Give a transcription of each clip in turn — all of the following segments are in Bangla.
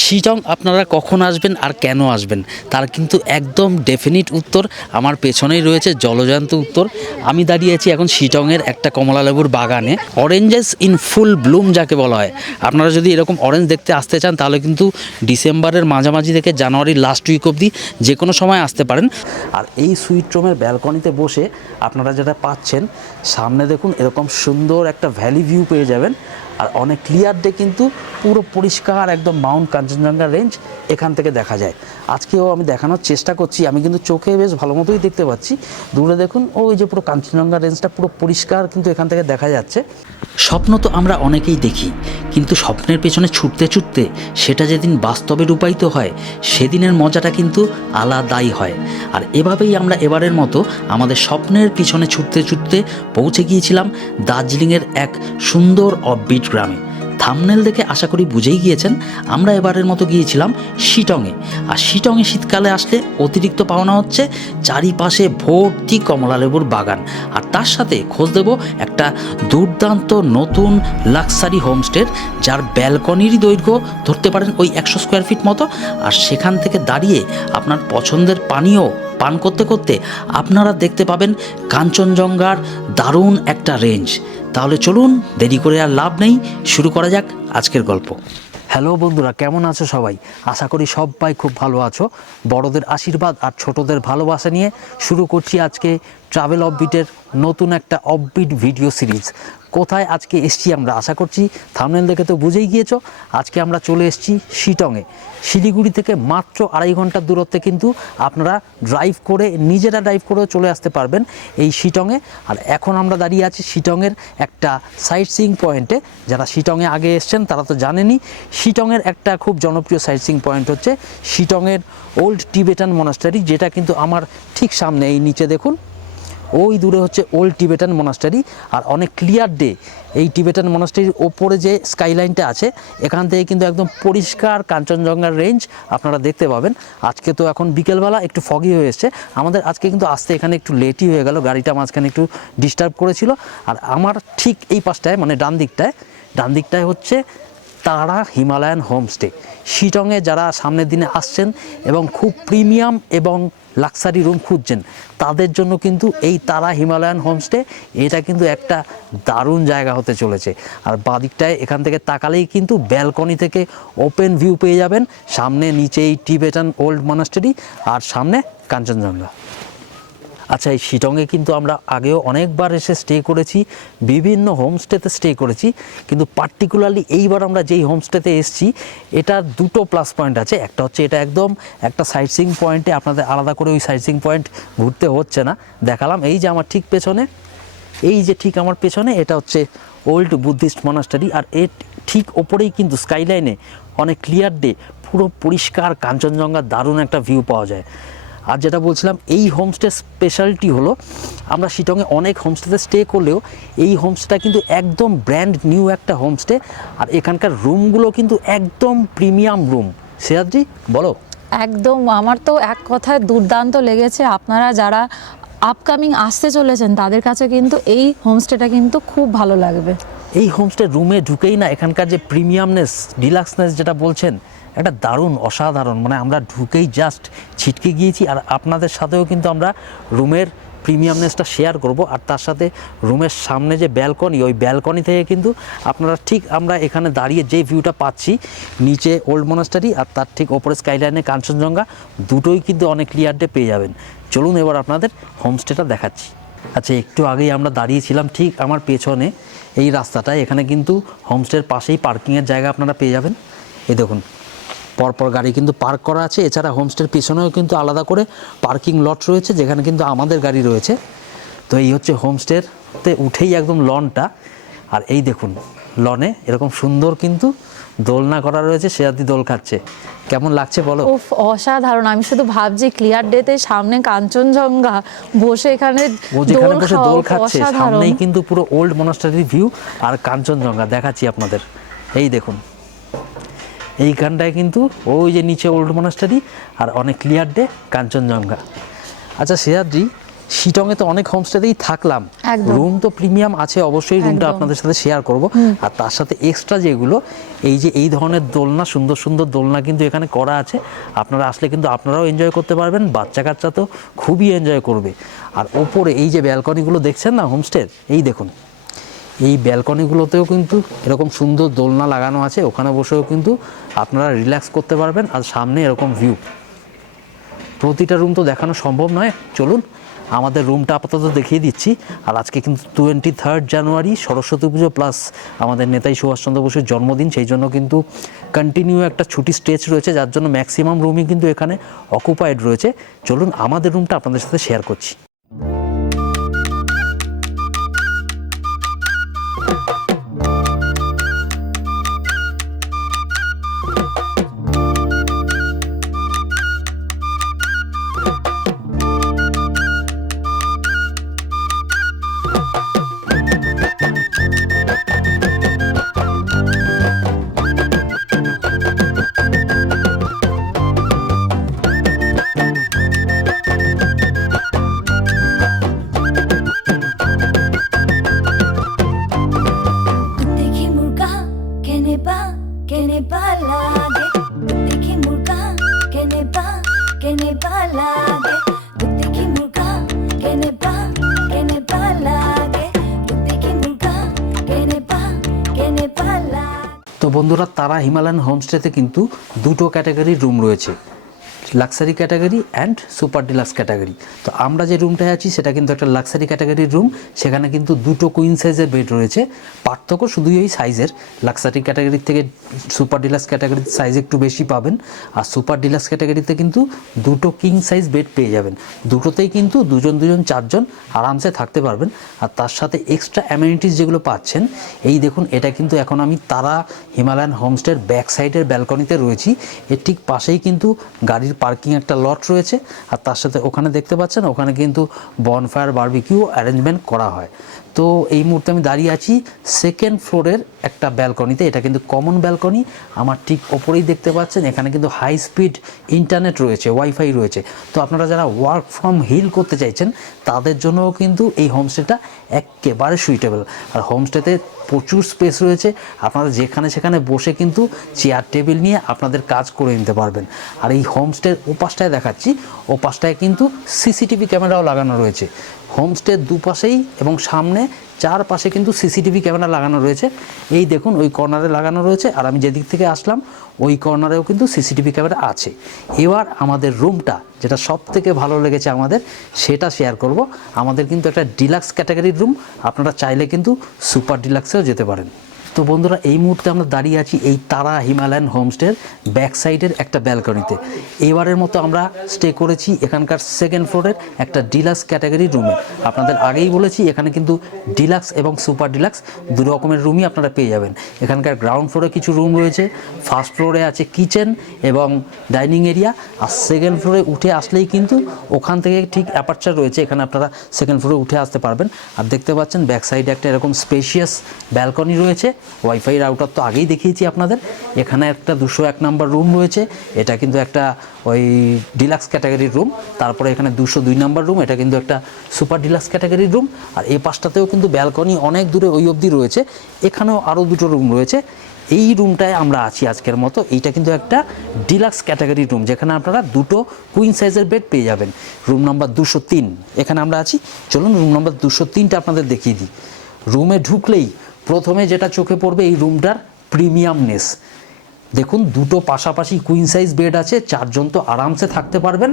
শিটং আপনারা কখন আসবেন আর কেন আসবেন তার কিন্তু একদম ডেফিনিট উত্তর আমার পেছনেই রয়েছে, জলজান্ত উত্তর। আমি দাঁড়িয়ে আছি এখন শিটংয়ের একটা কমলালেবুর বাগানে, অরেঞ্জেস ইন ফুল ব্লুম যাকে বলা হয়। আপনারা যদি এরকম অরেঞ্জ দেখতে আসতে চান তাহলে কিন্তু ডিসেম্বরের মাঝামাঝি থেকে জানুয়ারির লাস্ট উইক অবধি যে কোনো সময় আসতে পারেন। আর এই সুইট রুমের ব্যালকনিতে বসে আপনারা যেটা পাচ্ছেন, সামনে দেখুন এরকম সুন্দর একটা ভ্যালি ভিউ পেয়ে যাবেন। আর অনেক ক্লিয়ার ডে কিন্তু পুরো পরিষ্কার একদম মাউন্ট কাঞ্চনজঙ্ঘা রেঞ্জ এখান থেকে দেখা যায়। আজকেও আমি দেখানোর চেষ্টা করছি, আমি কিন্তু চোখে বেশ ভালো মতোই দেখতে পাচ্ছি। দূরে দেখুন ওই যে পুরো কাঞ্চনজঙ্ঘা রেঞ্জটা পুরো পরিষ্কার কিন্তু এখান থেকে দেখা যাচ্ছে। স্বপ্ন তো আমরা অনেকেই দেখি, কিন্তু স্বপ্নের পেছনে ছুটতে ছুটতে সেটা যেদিন বাস্তবে রূপায়িত হয় সেদিনের মজাটা কিন্তু আলাদাই হয়। আর এভাবেই আমরা এবারের মতো আমাদের স্বপ্নের পিছনে ছুটতে ছুটতে পৌঁছে গিয়েছিলাম দার্জিলিংয়ের এক সুন্দর অফবিট গ্রামে। থাম্বনেল দেখে আশা করি বুঝেই গিয়েছেন আমরা এবারের মতো গিয়েছিলাম শিটংয়ে। আর শিটংয়ে শীতকালে আসলে অতিরিক্ত পাওনা হচ্ছে চারিপাশে ভর্তি কমলালেবুর বাগান, আর তার সাথে খোঁজ দেব একটা দুর্দান্ত নতুন লাক্সারি হোমস্টের, যার ব্যালকনিরই দৈর্ঘ্য ধরতে পারেন ওই 100 স্কোয়ার ফিট মতো। আর সেখান থেকে দাঁড়িয়ে আপনার পছন্দের পানীয় পান করতে করতে আপনারা দেখতে পাবেন কাঞ্চনজঙ্ঘার দারুণ একটা রেঞ্জ। তাহলে চলুন, দেরি করে আর লাভ নেই, শুরু করা যাক আজকের গল্প। হ্যালো বন্ধুরা, কেমন আছো সবাই? আশা করি সবাই খুব ভালো আছো। বড়দের আশীর্বাদ আর ছোটদের ভালোবাসা নিয়ে শুরু করছি আজকে ট্রাভেল অফবিটের নতুন একটা অফবিট ভিডিও সিরিজ। কোথায় আজকে এসছি আমরা আশা করছি থাম্বনেল দেখে তো বুঝেই গিয়েছো। আজকে আমরা চলে এসছি শিটংয়ে। শিলিগুড়ি থেকে মাত্র 2.5 ঘন্টার দূরত্বে কিন্তু আপনারা নিজেরা ড্রাইভ করেও চলে আসতে পারবেন এই শিটংয়ে। আর এখন আমরা দাঁড়িয়ে আছি শিটংয়ের একটা সাইট সিইং পয়েন্টে। যারা শিটংয়ে আগে এসছেন তারা তো জানেনই, শিটংয়ের একটা খুব জনপ্রিয় সাইট সিইং পয়েন্ট হচ্ছে শিটংয়ের ওল্ড টিবেটান মনাস্টারি, যেটা কিন্তু আমার ঠিক সামনে এই নিচে দেখুন ওই দূরে হচ্ছে ওল্ড টিবেটান মনাস্টারি। আর অনেক ক্লিয়ার ডে এই টিবেটান মনাস্টারির ওপরে যে স্কাইলাইনটা আছে এখান থেকে কিন্তু একদম পরিষ্কার কাঞ্চনজঙ্ঘার রেঞ্জ আপনারা দেখতে পাবেন। আজকে তো এখন বিকেলবেলা একটু ফগি হয়ে এসছে, আমাদের আজকে কিন্তু আসতে এখানে একটু লেটই হয়ে গেল, গাড়িটা মাঝখানে একটু ডিস্টার্ব করেছিল। আর আমার ঠিক এই পাশটায় মানে ডান দিকটায় হচ্ছে তারা হিমালয়ান হোমস্টে। শিটংয়ে যারা সামনের দিনে আসছেন এবং খুব প্রিমিয়াম এবং লাক্সারি রুম খুঁজছেন তাদের জন্য কিন্তু এই তারা হিমালয়ান হোমস্টে এটা কিন্তু একটা দারুণ জায়গা হতে চলেছে। আর বাদিকটায় এখান থেকে তাকালেই কিন্তু ব্যালকনি থেকে ওপেন ভিউ পেয়ে যাবেন, সামনে নিচে এই টিবেটান ওল্ড মনাস্টারি আর সামনে কাঞ্চনজঙ্ঘা। আচ্ছা, এই শিটংয়ে কিন্তু আমরা আগেও অনেকবার এসে স্টে করেছি, বিভিন্ন হোমস্টেতে স্টে করেছি, কিন্তু পার্টিকুলারলি এইবার আমরা যেই হোমস্টেতে এসেছি এটার দুটো প্লাস পয়েন্ট আছে। একটা হচ্ছে এটা একদম একটা সাইট সিইং পয়েন্টে, আপনাদের আলাদা করে ওই সাইট সিইং পয়েন্ট ঘুরতে হচ্ছে না। দেখালাম এই যে আমার ঠিক পেছনে, আমার পেছনে এটা হচ্ছে ওল্ড বুদ্ধিস্ট মনাস্টারি। আর এর ঠিক ওপরেই কিন্তু স্কাইলাইনে অনেক ক্লিয়ার ডে পুরো পরিষ্কার কাঞ্চনজঙ্ঘার দারুণ একটা ভিউ পাওয়া যায়। আর যেটা বলছিলাম, এই হোমস্টে স্পেশালিটি হলো আমরা শিটংয়ে অনেক হোমস্টেতে স্টে করলেও এই হোমস্টেটা কিন্তু একদম ব্র্যান্ড নিউ একটা হোমস্টে। আর এখানকার রুমগুলো কিন্তু একদম প্রিমিয়াম রুম। শ্রেয়াদি বলো। একদম, আমার তো এক কথায় দুর্দান্ত লেগেছে। আপনারা যারা আপকামিং আসতে চলেছেন তাদের কাছে কিন্তু এই হোমস্টেটা কিন্তু খুব ভালো লাগবে। এই হোমস্টে রুমে ঢুকেই না এখানকার যে প্রিমিয়ামনেস, ডিলাক্সনেস যেটা বলছেন, একটা দারুণ অসাধারণ, মানে আমরা ঢুকেই জাস্ট ছিটকে গিয়েছি। আর আপনাদের সাথেও কিন্তু আমরা রুমের প্রিমিয়ামনেসটা শেয়ার করব। আর তার সাথে রুমের সামনে যে ব্যালকনি, ওই ব্যালকনি থেকে কিন্তু আপনারা ঠিক আমরা এখানে দাঁড়িয়ে যে ভিউটা পাচ্ছি, নিচে ওল্ড মনাস্টারি আর তার ঠিক ওপরে স্কাইলাইনে কাঞ্চনজঙ্ঘা, দুটোই কিন্তু অনেক ক্লিয়ার ডে পেয়ে যাবেন। চলুন এবার আপনাদের হোমস্টেটা দেখাচ্ছি। আচ্ছা, একটু আগেই আমরা দাঁড়িয়েছিলাম ঠিক আমার পেছনে এই রাস্তাটায়, এখানে কিন্তু হোমস্টের পাশেই পার্কিংয়ের জায়গা আপনারা পেয়ে যাবেন। এই দেখুন পরপর গাড়ি কিন্তু পার্ক করা আছে। এছাড়া হোমস্টের পেছনেও কিন্তু আলাদা করে পার্কিং লট রয়েছে, যেখানে কিন্তু আমাদের গাড়ি রয়েছে। তো এই হচ্ছে হোমস্টেতে উঠেই একদম লনটা। আর এই দেখুন লনে এরকম সুন্দর কিন্তু দোলনা করা রয়েছে, শ্রেয়াদি দোল খাচ্ছে। কেমন লাগছে বলো? উফ, অসাধারণ। আমি শুধু ভাবছি ক্লিয়ার ডেতে সামনে কাঞ্চনজঙ্ঘা, বসে এখানে দোল খাচ্ছে, সামনেই কিন্তু পুরো ওল্ড মনাস্টারির ভিউ আর কাঞ্চনজঙ্ঘা দেখাচ্ছি আপনাদের। এই দেখুন এইখানটায় কিন্তু ওই যে নিচে ওল্ড মনাস্টারি আর অনেক ক্লিয়ার ডে কাঞ্চনজঙ্ঘা। আচ্ছা শ্রেয়াদি, শিটংয়ে তো অনেক হোমস্টেতেই থাকলাম, একদম। রুম তো প্রিমিয়াম আছে অবশ্যই, রুমটা একদম। আপনাদের সাথে শেয়ার করব। আর তার সাথে এক্সট্রা যেগুলো এই যে এই ধরনের দোলনা, সুন্দর সুন্দর দোলনা কিন্তু এখানে করা আছে। আপনারা আসলে কিন্তু আপনারাও এনজয় করতে পারবেন, বাচ্চা কাচ্চা তো খুবই এনজয় করবে। আর ওপরে এই যে ব্যালকনিগুলো দেখছেন না হোমস্টের, এই দেখুন এই ব্যালকনিগুলোতেও কিন্তু এরকম সুন্দর দোলনা লাগানো আছে, ওখানে বসেও কিন্তু আপনারা রিল্যাক্স করতে পারবেন। আর সামনে এরকম ভিউ, প্রতিটা রুম তো দেখানো সম্ভব নয়, চলুন আমাদের রুমটা আপাতত দেখিয়ে দিচ্ছি। আর আজকে কিন্তু 23 জানুয়ারি, সরস্বতী পুজো প্লাস আমাদের নেতাজি সুভাষচন্দ্র বসুর জন্মদিন, সেই জন্য কিন্তু কন্টিনিউ একটা ছুটি স্টেজ রয়েছে, যার জন্য ম্যাক্সিমাম রুমই কিন্তু এখানে অকুপাইড রয়েছে। চলুন আমাদের রুমটা আপনাদের সাথে শেয়ার করছি। देखी मुर्गा केने बा लागे देखी मुर्गा केने बा लागे देखी मुर्गा केने बा लागे देखी मुर्गा केने बा लागे। তো বন্ধুরা, তারা হিমালয়ান হোমস্টেতে কিন্তু দুটো ক্যাটাগরির রুম রয়েছে, luxury category and super deluxe category. তো আমরা যে রুমটায় আছি সেটা কিন্তু একটা লাক্সারি ক্যাটাগরির রুম, সেখানে কিন্তু দুটো কুইন সাইজের বেড রয়েছে। পার্থক্য শুধুই ওই সাইজের, লাক্সারি ক্যাটাগরির থেকে সুপার ডিলাক্স ক্যাটাগরির সাইজ একটু বেশি পাবেন, আর সুপার ডিলাক্স ক্যাটাগরিতে কিন্তু দুটো কিং সাইজ বেড পেয়ে যাবেন। দুটোতেই কিন্তু দুজন চারজন আরামসে থাকতে পারবেন। আর তার সাথে এক্সট্রা অ্যামেনিটিস যেগুলো পাচ্ছেন, এই দেখুন, এটা কিন্তু এখন আমি তারা হিমালয়ান হোমস্টের ব্যাক সাইডের ব্যালকনিতে রয়েছি। এর ঠিক পাশেই কিন্তু গাড়ির পার্কিং একটা লট রয়েছে, আর তার সাথে ওখানে দেখতে পাচ্ছেন ওখানে কিন্তু বনফায়ার বারবিকিউ অ্যারেঞ্জমেন্ট করা হয়। তো এই মুহূর্তে আমি দাঁড়িয়ে আছি সেকেন্ড ফ্লোরের একটা ব্যালকনিতে, এটা কিন্তু কমন ব্যালকনি। আমার ঠিক ওপরেই দেখতে পাচ্ছেন এখানে কিন্তু হাই স্পিড ইন্টারনেট রয়েছে, ওয়াইফাই রয়েছে। তো আপনারা যারা ওয়ার্ক ফ্রম হিল করতে চাইছেন তাদের জন্যও কিন্তু এই হোমস্টেটা একেবারে সুইটেবল। আর হোমস্টেতে প্রচুর স্পেস রয়েছে, আপনারা যেখানে সেখানে বসে কিন্তু চেয়ার টেবিল নিয়ে আপনাদের কাজ করে নিতে পারবেন। আর এই হোমস্টের ওপাশটায় দেখাচ্ছি, ওপাশটায় কিন্তু সিসিটিভি ক্যামেরাও লাগানো রয়েছে। হোমস্টের দুপাশেই এবং সামনে চারপাশে কিন্তু সিসিটিভি ক্যামেরা লাগানো রয়েছে। এই দেখুন ওই কর্নারে লাগানো রয়েছে, আর আমি যেদিক থেকে আসলাম ওই কর্নারেও কিন্তু সিসিটিভি ক্যামেরা আছে। এবার আমাদের রুমটা যেটা সব থেকে ভালো লেগেছে আমাদের, সেটা শেয়ার করব। আমাদের কিন্তু একটা ডিলাক্স ক্যাটাগরির রুম, আপনারা চাইলে কিন্তু সুপার ডিলাক্সেও যেতে পারেন। তো বন্ধুরা, এই মুহূর্তে আমরা দাঁড়িয়ে আছি এই তারা হিমালয়ান হোমস্টের ব্যাক সাইডের একটা ব্যালকনিতে। এবারের মতো আমরা স্টে করেছি এখানকার সেকেন্ড ফ্লোরের একটা ডিলাক্স ক্যাটাগরির রুমে। আপনাদের আগেই বলেছি এখানে কিন্তু ডিলাক্স এবং সুপার ডিলাক্স দু রকমের রুমই আপনারা পেয়ে যাবেন। এখানকার গ্রাউন্ড ফ্লোরে কিছু রুম রয়েছে, ফার্স্ট ফ্লোরে আছে কিচেন এবং ডাইনিং এরিয়া, আর সেকেন্ড ফ্লোরে উঠে আসলেই কিন্তু ওখান থেকে ঠিক অ্যাপারচার রয়েছে, এখানে আপনারা সেকেন্ড ফ্লোরে উঠে আসতে পারবেন। আর দেখতে পাচ্ছেন ব্যাক সাইডে একটা এরকম স্পেশিয়াস ব্যালকনি রয়েছে। ওয়াইফাই রাউটার তো আগেই দেখিয়েছি আপনাদের। এখানে একটা 201 নম্বর রুম রয়েছে, এটা কিন্তু একটা ওই ডিলাক্স ক্যাটাগরির রুম। তারপরে এখানে 202 নম্বর রুম, এটা কিন্তু একটা সুপার ডিলাক্স ক্যাটাগরির রুম। আর এই পাশটাতেও কিন্তু ব্যালকনি অনেক দূরে ওই অবধি রয়েছে, এখানেও আরও দুটো রুম রয়েছে। এই রুমটায় আমরা আছি আজকের মতো, এইটা কিন্তু একটা ডিলাক্স ক্যাটাগরির রুম, যেখানে আপনারা দুটো কুইন সাইজের বেড পেয়ে যাবেন। রুম নাম্বার 203 এখানে আমরা আছি। চলুন রুম নাম্বার 203টা আপনাদের দেখিয়ে দিই। রুমে ঢুকলেই প্রথমে যেটা চোখে পড়বে এই রুমটার প্রিমিয়ামনেস। দেখুন দুটো পাশাপাশি কুইন সাইজ বেড আছে, চারজন তো আরামসে থাকতে পারবেন।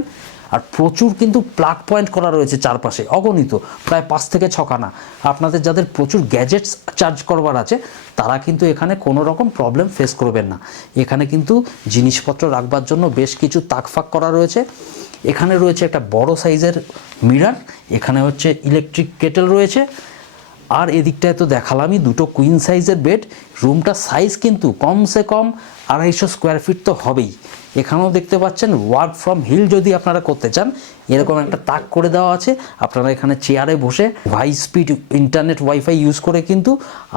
আর প্রচুর কিন্তু প্লাগ পয়েন্ট করা রয়েছে চারপাশে, অগণিত, প্রায় 5 থেকে 6 খানা। আপনাদের যাদের প্রচুর গ্যাজেটস চার্জ করবার আছে তারা কিন্তু এখানে কোনো রকম প্রবলেম ফেস করবেন না। এখানে কিন্তু জিনিসপত্র রাখবার জন্য বেশ কিছু তাকফাক করা রয়েছে। এখানে রয়েছে একটা বড় সাইজের মিরার, এখানে হচ্ছে ইলেকট্রিক কেটেল রয়েছে। আর এদিকটায় তো দেখালামই দুটো কুইন সাইজের বেড। রুমটার সাইজ কিন্তু কমসে কম 250 স্কোয়ার ফিট তো হবেই। এখানেও দেখতে পাচ্ছেন ওয়ার্ক ফ্রম হিল যদি আপনারা করতে চান এরকম একটা তাক করে দেওয়া আছে। আপনারা এখানে চেয়ারে বসে high speed internet wifi use করে কিন্তু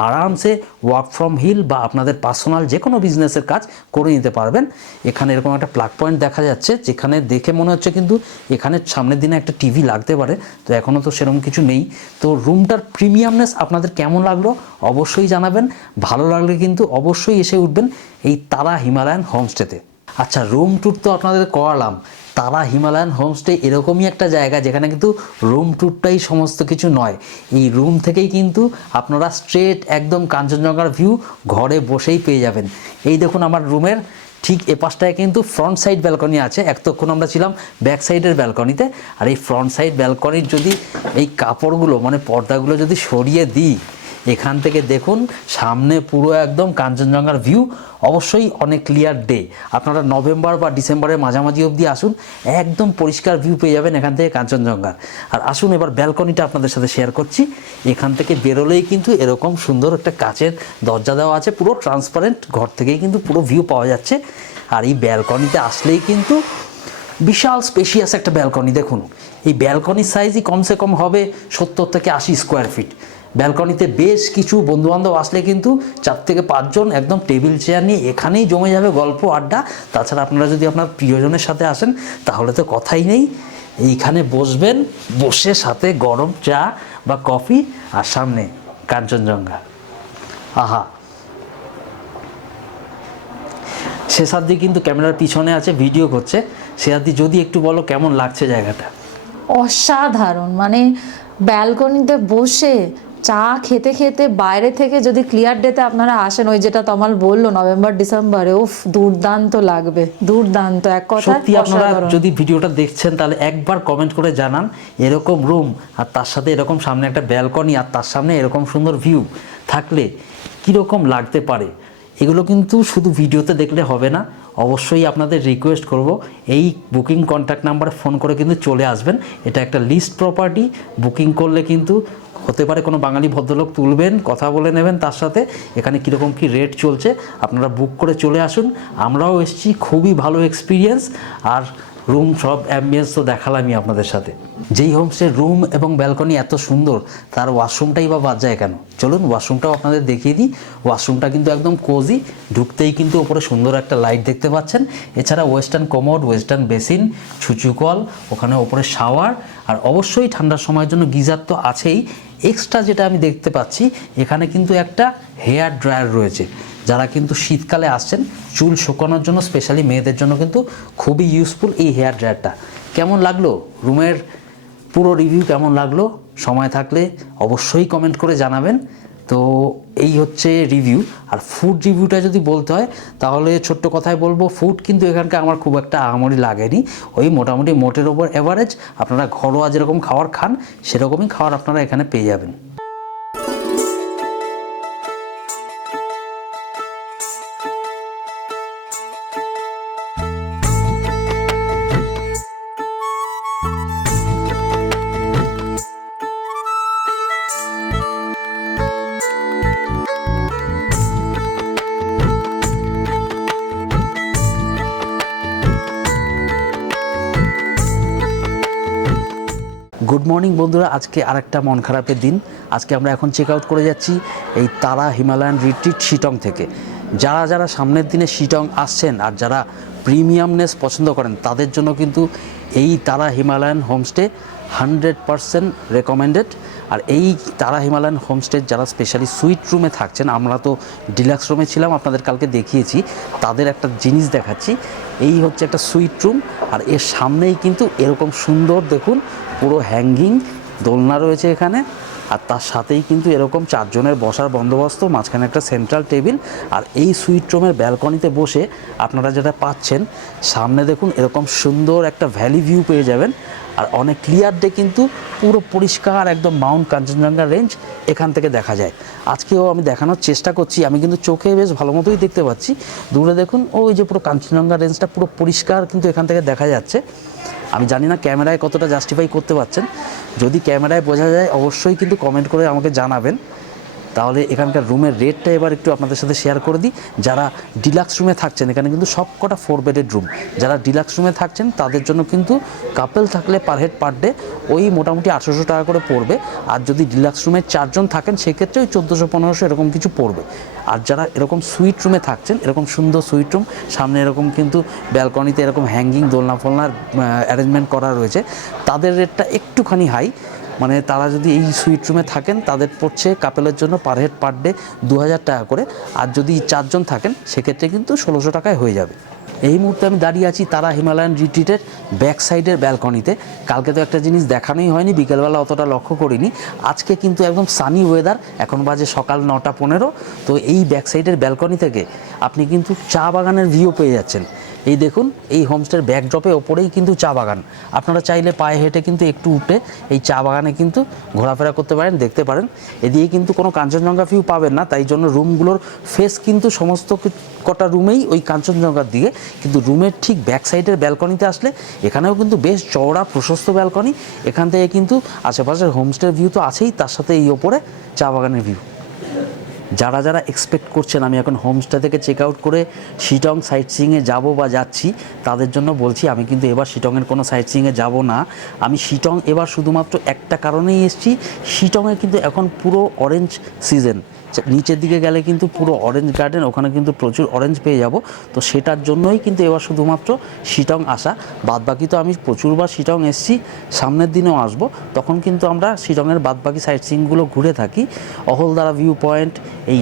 আরামসে ওয়ার্ক ফ্রম হিল বা আপনাদের পার্সোনাল যে কোনো বিজনেসের কাজ করে নিতে পারবেন। এখানে এরকম একটা প্লাগ পয়েন্ট দেখা যাচ্ছে, যেখানে দেখে মনে হচ্ছে কিন্তু এখানে সামনের দিনে একটা টিভি লাগতে পারে, তো এখনও তো সেরকম কিছু নেই। তো রুমটার প্রিমিয়ামনেস আপনাদের কেমন লাগলো অবশ্যই জানাবেন। ভালো লাগলে কিন্তু অবশ্যই এসে উঠবেন এই তারা হিমালয়ান হোমস্টেতে। আচ্ছা, রুম ট্যুর তো আপনাদের করালাম। তারা হিমালয়ান হোমস্টে এরকমই একটা জায়গা যেখানে কিন্তু রুম ট্যুরটাই সমস্ত কিছু নয়। এই রুম থেকেই কিন্তু আপনারা স্ট্রেট একদম কাঞ্চনজঙ্ঘার ভিউ ঘরে বসেই পেয়ে যাবেন। এই দেখুন আমার রুমের ঠিক এ পাশটায় কিন্তু ফ্রন্ট সাইড ব্যালকনি আছে। এতক্ষণ আমরা ছিলাম ব্যাক সাইডের ব্যালকনিতে, আর এই ফ্রন্ট সাইড ব্যালকনির যদি এই কাপড়গুলো মানে পর্দাগুলো যদি সরিয়ে দিই, এখান থেকে দেখুন সামনে পুরো একদম কাঞ্চনজঙ্ঘার ভিউ। অবশ্যই অনেক ক্লিয়ার ডে, আপনারা নভেম্বর বা ডিসেম্বরের মাঝামাঝি অবধি আসুন, একদম পরিষ্কার ভিউ পেয়ে যাবেন এখান থেকে কাঞ্চনজঙ্ঘার। আর আসুন এবার ব্যালকনিটা আপনাদের সাথে শেয়ার করছি। এখান থেকে বেরোলেই কিন্তু এরকম সুন্দর একটা কাচের দরজা দেওয়া আছে, পুরো ট্রান্সপারেন্ট, ঘর থেকেই কিন্তু পুরো ভিউ পাওয়া যাচ্ছে। আর এই ব্যালকনিতে আসলেই কিন্তু বিশাল স্পেশিয়াস একটা ব্যালকনি। দেখুন এই ব্যালকনির সাইজই কমসে কম হবে 70 থেকে 80 স্কোয়ার ফিট। ব্যালকনিতে বেশ কিছু বন্ধুবান্ধব আসলে কিন্তু 4 থেকে 5 জন একদম টেবিল চেয়ার নিয়ে এখানেই জমে যাবে গল্প আড্ডা। তাছাড়া আপনারা যদি আপনার প্রিয়জনের সাথে আসেন তাহলে তো কথাই নেই, এইখানে বসবেন, বসে সাথে গরম চা বা কফি আর সামনে কাঞ্চনজঙ্ঘা। আহা, শেষাদ্রি কিন্তু ক্যামেরার পিছনে আছে, ভিডিও করছে। শেষাদ্রি যদি একটু বলো কেমন লাগছে জায়গাটা? অসাধারণ, মানে ব্যালকনিতে বসে চা খেতে খেতে বাইরে থেকে যদি ক্লিয়ার ডেতে আপনারা আসেন, ওই যেটা তমাল বললো নভেম্বর ডিসেম্বরে, উফ দুর্দান্ত লাগবে, দুর্দান্ত এক কথা। সত্যি আপনারা যদি ভিডিওটা দেখছেন তাহলে একবার কমেন্ট করে জানান এরকম রুম আর তার সাথে এরকম সামনে একটা ব্যালকনি আর তার সামনে এরকম সুন্দর ভিউ থাকলে কীরকম লাগতে পারে। এগুলো কিন্তু শুধু ভিডিওতে দেখলে হবে না, অবশ্যই আপনাদের রিকোয়েস্ট করব এই বুকিং কন্ট্যাক্ট নাম্বারে ফোন করে কিন্তু চলে আসবেন। এটা একটা লিস্ট প্রপার্টি, বুকিং করলে কিন্তু হতে পারে কোনো বাঙালি ভদ্রলোক তুলবেন, কথা বলে নেবেন তার সাথে, এখানে কীরকম কী রেট চলছে আপনারা বুক করে চলে আসুন। আমরাও এসেছি, খুবই ভালো এক্সপিরিয়েন্স। আর রুম সব অ্যাম্বিয়েন্স তো দেখালামই আপনাদের সাথে। যেই হোমস্টের রুম এবং ব্যালকনি এত সুন্দর, তার ওয়াশরুমটাই বা বাদ যায় কেন? চলুন ওয়াশরুমটাও আপনাদের দেখিয়ে দিই। ওয়াশরুমটা কিন্তু একদম কোজি, ঢুকতেই কিন্তু ওপরে সুন্দর একটা লাইট দেখতে পাচ্ছেন। এছাড়া ওয়েস্টার্ন কমোড, ওয়েস্টার্ন বেসিন, ছুঁচুকল, ওখানে ওপরে শাওয়ার, আর অবশ্যই ঠান্ডার সময়ের জন্য গিজার তো আছেই। এক্সট্রা যেটা আমি দেখতে পাচ্ছি এখানে কিন্তু একটা হেয়ার ড্রায়ার রয়েছে। যারা কিন্তু শীতকালে আসছেন চুল শুকানোর জন্য, স্পেশালি মেয়েদের জন্য কিন্তু খুবই ইউজফুল এই হেয়ার ড্রায়ারটা। কেমন লাগলো রুমের পুরো রিভিউ, কেমন লাগলো সময় থাকলে অবশ্যই কমেন্ট করে জানাবেন। তো এই হচ্ছে রিভিউ। আর ফুড রিভিউটা যদি বলতে হয় তাহলে ছোট্ট কথায় বলবো, ফুড কিন্তু এখানকার আমার খুব একটা আহামরি লাগেনি। ওই মোটামুটি মোটের ওপর অ্যাভারেজ। আপনারা ঘরোয়া যেরকম খাবার খান সেরকমই খাবার আপনারা এখানে পেয়ে যাবেন। গুড মর্নিং বন্ধুরা, আজকে আরেকটা মন খারাপের দিন। আজকে আমরা এখন চেক আউট করে যাচ্ছি এই তারা হিমালয়ান রিট্রিট শিটং থেকে। যারা যারা সামনের দিনে শিটং আসছেন আর যারা প্রিমিয়ামনেস পছন্দ করেন তাদের জন্য কিন্তু এই তারা হিমালয়ান হোমস্টে 100% রেকমেন্ডেড। আর এই তারা হিমালয়ান হোমস্টে যারা স্পেশালি সুইট রুমে থাকছেন, আমরা তো ডিলাক্স রুমে ছিলাম, আপনাদের কালকে দেখিয়েছি, তাদের একটা জিনিস দেখাচ্ছি। এই হচ্ছে একটা সুইট রুম, আর এর সামনেই কিন্তু এরকম সুন্দর দেখুন পুরো হ্যাঙ্গিং দোলনা রয়েছে এখানে। আর তার সাথেই কিন্তু এরকম 4 জনের বসার বন্দোবস্ত, মাঝখানে একটা সেন্ট্রাল টেবিল। আর এই সুইট রুমের ব্যালকনিতে বসে আপনারা যেটা পাচ্ছেন, সামনে দেখুন এরকম সুন্দর একটা ভ্যালি ভিউ পেয়ে যাবেন। আর অনেক ক্লিয়ার ডে কিন্তু পুরো পরিষ্কার একদম মাউন্ট কাঞ্চনজঙ্ঘা রেঞ্জ এখান থেকে দেখা যায়। আজকেও আমি দেখানোর চেষ্টা করছি, আমি কিন্তু চোখে বেশ ভালো মতোই দেখতে পাচ্ছি। দূরে দেখুন ওই যে পুরো কাঞ্চনজঙ্ঘা রেঞ্জটা পুরো পরিষ্কার কিন্তু এখান থেকে দেখা যাচ্ছে। আমি জানি না ক্যামেরায় কতটা জাস্টিফাই করতে পারছেন, যদি ক্যামেরায় বোঝা যায় অবশ্যই কিন্তু কমেন্ট করে আমাকে জানাবেন। তাহলে এখানকার রুমের রেটটা এবার একটু আপনাদের সাথে শেয়ার করে দিই। যারা ডিলাক্স রুমে থাকছেন, এখানে কিন্তু সব কটা 4 বেডেড রুম, যারা ডিলাক্স রুমে থাকছেন তাদের জন্য কিন্তু কাপল থাকলে পার হেড পার ডে ওই মোটামুটি 800 টাকা করে পড়বে। আর যদি ডিলাক্স রুমে 4 জন থাকেন সেক্ষেত্রে ওই 1400-1500 এরকম কিছু পড়বে। আর যারা এরকম সুইট রুমে থাকছেন, এরকম সুন্দর সুইট রুম, সামনে এরকম কিন্তু ব্যালকনিতে এরকম হ্যাঙ্গিং দোলনা ফোলনার অ্যারেঞ্জমেন্ট করা রয়েছে, তাদের রেটটা একটুখানি হাই। মানে তারা যদি এই সুইট রুমে থাকেন তাদের পড়ছে কাপেলের জন্য পার হেড পার ডে 2000 টাকা করে। আর যদি 4 জন থাকেন সেক্ষেত্রে কিন্তু 1600 টাকায় হয়ে যাবে। এই মুহূর্তে আমি দাঁড়িয়ে আছি তারা হিমালয়ান রিট্রিটের ব্যাক সাইডের ব্যালকনিতে। কালকে তো একটা জিনিস দেখানোই হয়নি, বিকেলবেলা অতটা লক্ষ্য করিনি। আজকে কিন্তু একদম সানি ওয়েদার, এখন বাজে সকাল 9:15। তো এই ব্যাক সাইডের ব্যালকনি থেকে আপনি কিন্তু চা বাগানের ভিউ পেয়ে যাচ্ছেন। এই দেখুন, এই হোমস্টের ব্যাকড্রপে ওপরেই কিন্তু চা বাগান। আপনারা চাইলে পায়ে হেঁটে কিন্তু একটু উঠে এই চা বাগানে কিন্তু ঘোরাফেরা করতে পারেন, দেখতে পারেন। এদিকে কিন্তু কোনো কাঞ্চনজঙ্ঘা ভিউ পাবেন না, তাই জন্য রুমগুলোর ফেস কিন্তু সমস্ত কটা রুমেই ওই কাঞ্চনজঙ্ঘার দিকে। কিন্তু রুমের ঠিক ব্যাক সাইডের ব্যালকনিতে আসলে এখানেও কিন্তু বেশ চওড়া প্রশস্ত ব্যালকনি। এখান থেকে কিন্তু আশেপাশের হোমস্টের ভিউ তো আছেই, তার সাথে এই ওপরে চা বাগানের ভিউ। যারা যারা এক্সপেক্ট করছেন আমি এখন হোমস্টে থেকে চেক আউট করে শিটং সাইট সিইংয়ে যাবো বা যাচ্ছি, তাদের জন্য বলছি আমি কিন্তু এবার শিটংয়ের কোনো সাইট সিইংয়ে যাবো না। আমি শিটং এবার শুধুমাত্র একটা কারণেই এসেছি, শিটংয়ে কিন্তু এখন পুরো অরেঞ্জ সিজন। নিচের দিকে গেলে কিন্তু পুরো অরেঞ্জ গার্ডেন, ওখানে কিন্তু প্রচুর অরেঞ্জ পেয়ে যাব। তো সেটার জন্যই কিন্তু এবার শুধুমাত্র শিটং আসা। বাদবাকি তো আমি প্রচুরবার শিটং এসেছি, সামনের দিনেও আসবো, তখন কিন্তু আমরা শিটংয়ের বাদবাকি সাইট সিইংগুলো ঘুরে থাকি। অহলদারা ভিউ পয়েন্ট, এই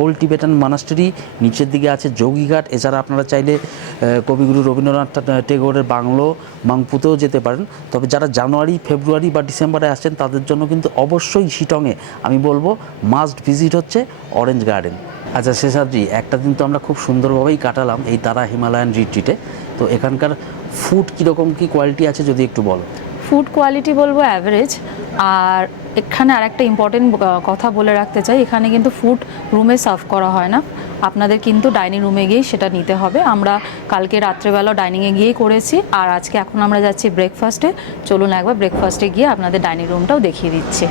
ওল্ড টিবেটান মনাস্টারি, নিচের দিকে আছে যোগীঘাট। এছাড়া আপনারা চাইলে কবিগুরু রবীন্দ্রনাথ টেগোরের বাংলো মাংপুতেও যেতে পারেন। তবে যারা জানুয়ারি, ফেব্রুয়ারি বা ডিসেম্বরে আসছেন তাদের জন্য কিন্তু অবশ্যই শিটংয়ে আমি বলবো মাস্ট ভিজিট হচ্ছে অরেঞ্জ গার্ডেন। আচ্ছা শেষাদ্রি, একটা দিন তো আমরা খুব সুন্দরভাবেই কাটালাম এই তারা হিমালয়ান রিট্রিটে। তো এখানকার ফুড কীরকম কী কোয়ালিটি আছে যদি একটু বলো। ফুড কোয়ালিটি বলবো অ্যাভারেজ। আর এখানে আর একটা ইম্পর্টেন্ট কথা বলে রাখতে চাই, এখানে কিন্তু ফুড রুমে সার্ভ করা হয় না, আপনাদের কিন্তু ডাইনিং রুমে গিয়েই সেটা নিতে হবে। আমরা কালকে রাত্রেবেলা ডাইনিংয়ে গিয়েই করেছি, আর আজকে এখন আমরা যাচ্ছি ব্রেকফাস্টে। চলুন একবার ব্রেকফাস্টে গিয়ে আপনাদের ডাইনিং রুমটাও দেখিয়ে দিচ্ছি।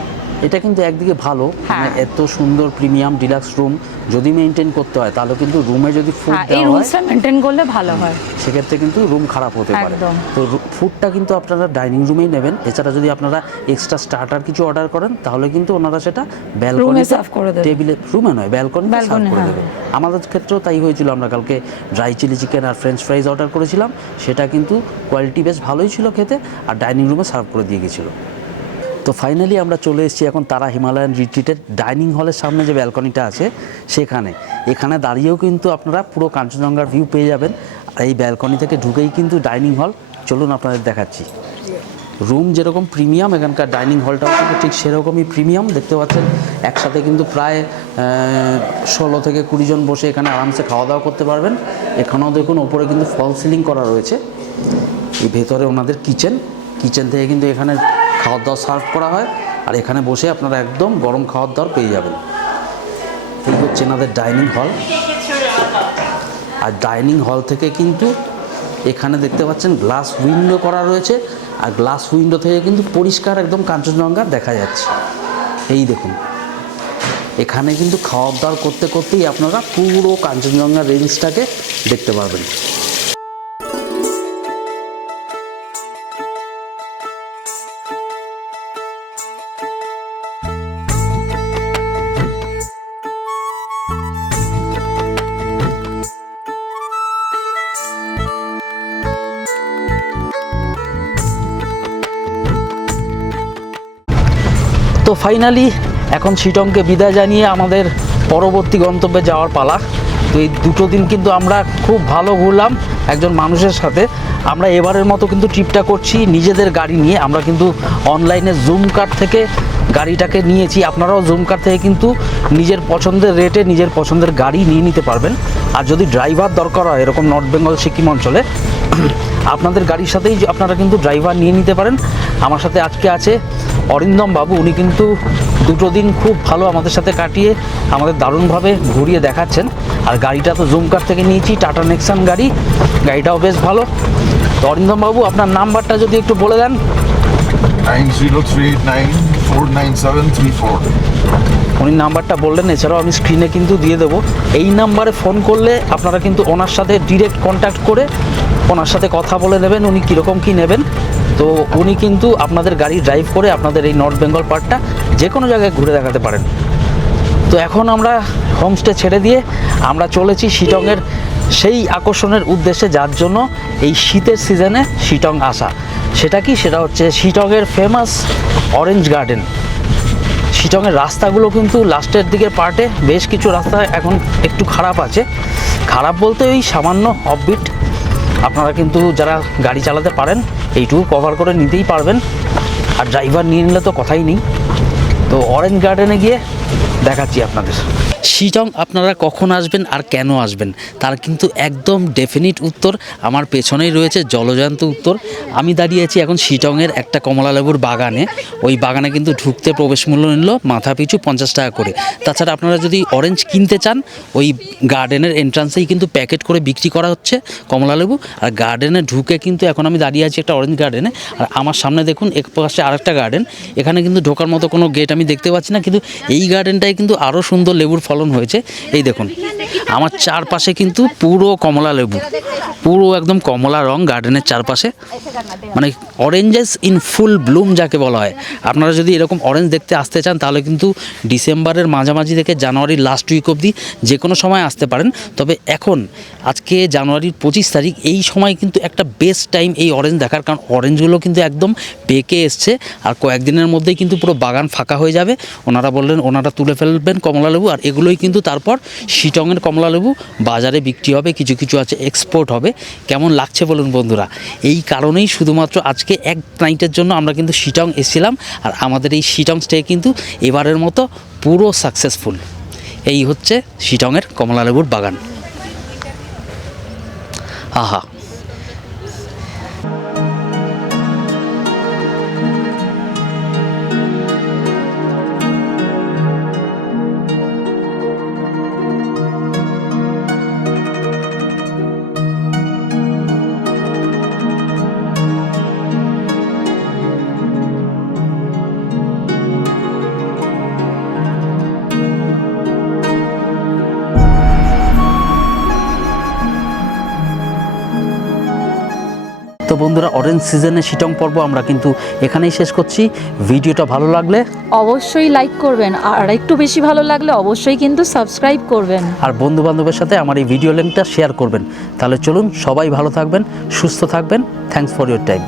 এটা কিন্তু একদিকে ভালো, হ্যাঁ। মানে এত সুন্দর প্রিমিয়াম ডিলাক্স রুম যদি মেনটেন করতে হয় তাহলে কিন্তু রুমে যদি ফুড এই দেওয়া হয় রুলসটা মেনটেন করলে ভালো হয়, সেক্ষেত্রে কিন্তু রুম খারাপ হতে পারে। একদম। তো ফুডটা কিন্তু আপনারা ডাইনিং রুমেই নেবেন। এছাড়া যদি আপনারা এক্সট্রা স্টার্টার কিছু অর্ডার করেন তাহলে কিন্তু ওনারা সেটা ব্যালকনিতে serve করে দেবে। টেবিলে, রুমে নয় ব্যালকনিতে সার্ভ Balcony, করে হ্যাঁ। দেবে। আমাদের ক্ষেত্রেও তাই হয়েছিল, আমরা কালকে ড্রাই চিলি চিকেন আর ফ্রেঞ্চ ফ্রাইজ অর্ডার করেছিলাম, সেটা কিন্তু কোয়ালিটি বেশ ভালোই ছিল খেতে, আর ডাইনিং রুমে সার্ভ করে দিয়ে গেছিলো। তো ফাইনালি আমরা চলে এসেছি এখন তারা হিমালয়ান রিট্রিটের ডাইনিং হলের সামনে যে ব্যালকনিটা আছে সেখানে। এখানে দাঁড়িয়েও কিন্তু আপনারা পুরো কাঞ্চনজঙ্ঘার ভিউ পেয়ে যাবেন। আর এই ব্যালকনি থেকে ঢুকেই কিন্তু ডাইনিং হল, চলুন আপনাদের দেখাচ্ছি। রুম যেরকম প্রিমিয়াম, এখানকার ডাইনিং হলটাও কিন্তু ঠিক সেরকমই প্রিমিয়াম। দেখতে পাচ্ছেন একসাথে কিন্তু প্রায় 16 থেকে 20 জন বসে এখানে আরামসে খাওয়া দাওয়া করতে পারবেন। এখানেও দেখুন ওপরে কিন্তু ফল সিলিং করা রয়েছে। এই ভেতরে ওনাদের কিচেন থেকে কিন্তু এখানে খাওয়ার দাওয়া সার্ভ করা হয়, আর এখানে বসে আপনারা একদম গরম খাওয়ার দাওয়ার পেয়ে যাবেন। এই হচ্ছে এনাদের ডাইনিং হল। আর ডাইনিং হল থেকে কিন্তু এখানে দেখতে পাচ্ছেন গ্লাস উইন্ডো করা রয়েছে, আর গ্লাস উইন্ডো থেকে কিন্তু পরিষ্কার একদম কাঞ্চনজঙ্ঘা দেখা যাচ্ছে। এই দেখুন, এখানে কিন্তু খাওয়ার দাওয়ার করতে করতেই আপনারা পুরো কাঞ্চনজঙ্ঘা রেঞ্জটাকে দেখতে পারবেন। তো ফাইনালি এখন শিটংকে বিদায় জানিয়ে আমাদের পরবর্তী গন্তব্যে যাওয়ার পালা। তো এই দুটো দিন কিন্তু আমরা খুব ভালো ঘুরলাম একজন মানুষের সাথে। আমরা এবারের মতো কিন্তু ট্রিপটা করছি নিজেদের গাড়ি নিয়ে। আমরা কিন্তু অনলাইনে জুম কার্ড থেকে গাড়িটাকে নিয়েছি, আপনারাও জুম কার্ড থেকে কিন্তু নিজের পছন্দের রেটে নিজের পছন্দের গাড়ি নিয়ে নিতে পারবেন। আর যদি ড্রাইভার দরকার হয় এরকম নর্থ বেঙ্গল সিকিম অঞ্চলে, আপনাদের গাড়ির সাথেই আপনারা কিন্তু ড্রাইভার নিয়ে নিতে পারেন। আমার সাথে আজকে আছে অরিন্দম বাবু, উনি কিন্তু দুটো দিন খুব ভালো আমাদের সাথে কাটিয়ে আমাদের দারুণভাবে ঘুরিয়ে দেখাচ্ছেন। আর গাড়িটা তো জুম কার থেকে নিয়েছি, টাটা নেক্সন গাড়ি, গাড়িটাও বেশ ভালো। তো অরিন্দম বাবু আপনার নাম্বারটা যদি একটু বলে দেন। 9038949734 উনি নাম্বারটা বললেন, এছাড়াও আমি স্ক্রিনে কিন্তু দিয়ে দেবো। এই নাম্বারে ফোন করলে আপনারা কিন্তু ওনার সাথে ডিরেক্ট কন্ট্যাক্ট করে ওনার সাথে কথা বলে নেবেন উনি কীরকম কী নেবেন। তো উনি কিন্তু আপনাদের গাড়ি ড্রাইভ করে আপনাদের এই নর্থ বেঙ্গল পার্কটা যে কোনো জায়গায় ঘুরে দেখাতে পারেন। তো এখন আমরা হোমস্টে ছেড়ে দিয়ে আমরা চলেছি শিটংয়ের সেই আকর্ষণের উদ্দেশ্যে, যার জন্য এই শীতের সিজনে শিটং আসা। সেটা কি? সেটা হচ্ছে শিটংয়ের ফেমাস অরেঞ্জ গার্ডেন। শিটংয়ের রাস্তাগুলো কিন্তু লাস্টের দিকের পার্টে বেশ কিছু রাস্তা এখন একটু খারাপ আছে। খারাপ বলতে ওই সামান্য অফবিট। আপনারা কিন্তু যারা গাড়ি চালাতে পারেন এইটুকু কভার করে নিতেই পারবেন, আর ড্রাইভার নিয়ে নিলে তো কথাই নেই। তো অরেঞ্জ গার্ডেনে গিয়ে দেখাচ্ছি আপনাদের। শিটং আপনারা কখন আসবেন আর কেন আসবেন তার কিন্তু একদম ডেফিনিট উত্তর আমার পেছনেই রয়েছে, জলজান্ত উত্তর। আমি দাঁড়িয়ে আছি এখন শিটংয়ের একটা কমলালেবুর বাগানে। ওই বাগানে কিন্তু ঢুকতে প্রবেশ মূল্য নিল মাথা পিছু 50 টাকা করে। তাছাড়া আপনারা যদি অরেঞ্জ কিনতে চান ওই গার্ডেনের এন্ট্রান্সেই কিন্তু প্যাকেট করে বিক্রি করা হচ্ছে কমলালেবু। আর গার্ডেনে ঢুকে কিন্তু এখন আমি দাঁড়িয়ে আছি একটা অরেঞ্জ গার্ডেনে, আর আমার সামনে দেখুন এক পাশে আরেকটা গার্ডেন। এখানে কিন্তু ঢোকার মতো কোনো গেট আমি দেখতে পাচ্ছি না, কিন্তু এই গার্ডেনটায় কিন্তু আরও সুন্দর লেবুর ফলন হয়েছে। এই দেখুন আমার চারপাশে কিন্তু পুরো কমলা লেবু, পুরো একদম কমলা রং গার্ডেনের চারপাশে, মানে অরেঞ্জেস ইন ফুল ব্লুম যাকে বলা হয়। আপনারা যদি এরকম অরেঞ্জ দেখতে আসতে চান তাহলে কিন্তু ডিসেম্বরের মাঝামাঝি থেকে জানুয়ারির লাস্ট উইক অবধি যে কোনো সময় আসতে পারেন। তবে এখন আজকে জানুয়ারির 25 তারিখ, এই সময় কিন্তু একটা বেস্ট টাইম এই অরেঞ্জ দেখার, কারণ অরেঞ্জগুলো কিন্তু একদম পেকে এসছে আর কয়েকদিনের মধ্যেই কিন্তু পুরো বাগান ফাঁকা হয়ে যাবে। ওনারা বললেন ওনারা তুলে ফেলবেন কমলালেবু, আর এগুলোই কিন্তু তারপর শিটংয়ের কমলালেবু বাজারে বিক্রি হবে, কিছু কিছু আছে এক্সপোর্ট হবে। কেমন লাগছে বলুন বন্ধুরা? এই কারণেই শুধুমাত্র আজকে এক নাইটের জন্য আমরা কিন্তু শিটং এসেছিলাম, আর আমাদের এই শিটং স্টে কিন্তু এবারের মতো পুরো সাকসেসফুল। এই হচ্ছে শিটংয়ের কমলালেবুর বাগান। আহা, তো বন্ধুরা অরেঞ্জ সিজনে শিটং পর্ব আমরা কিন্তু এখানেই শেষ করছি। ভিডিওটা ভালো লাগলে অবশ্যই লাইক করবেন, আর একটু বেশি ভালো লাগলে অবশ্যই কিন্তু সাবস্ক্রাইব করবেন, আর বন্ধু বান্ধবের সাথে আমার এই ভিডিও লিঙ্কটা শেয়ার করবেন। তাহলে চলুন, সবাই ভালো থাকবেন, সুস্থ থাকবেন। Thanks for your time.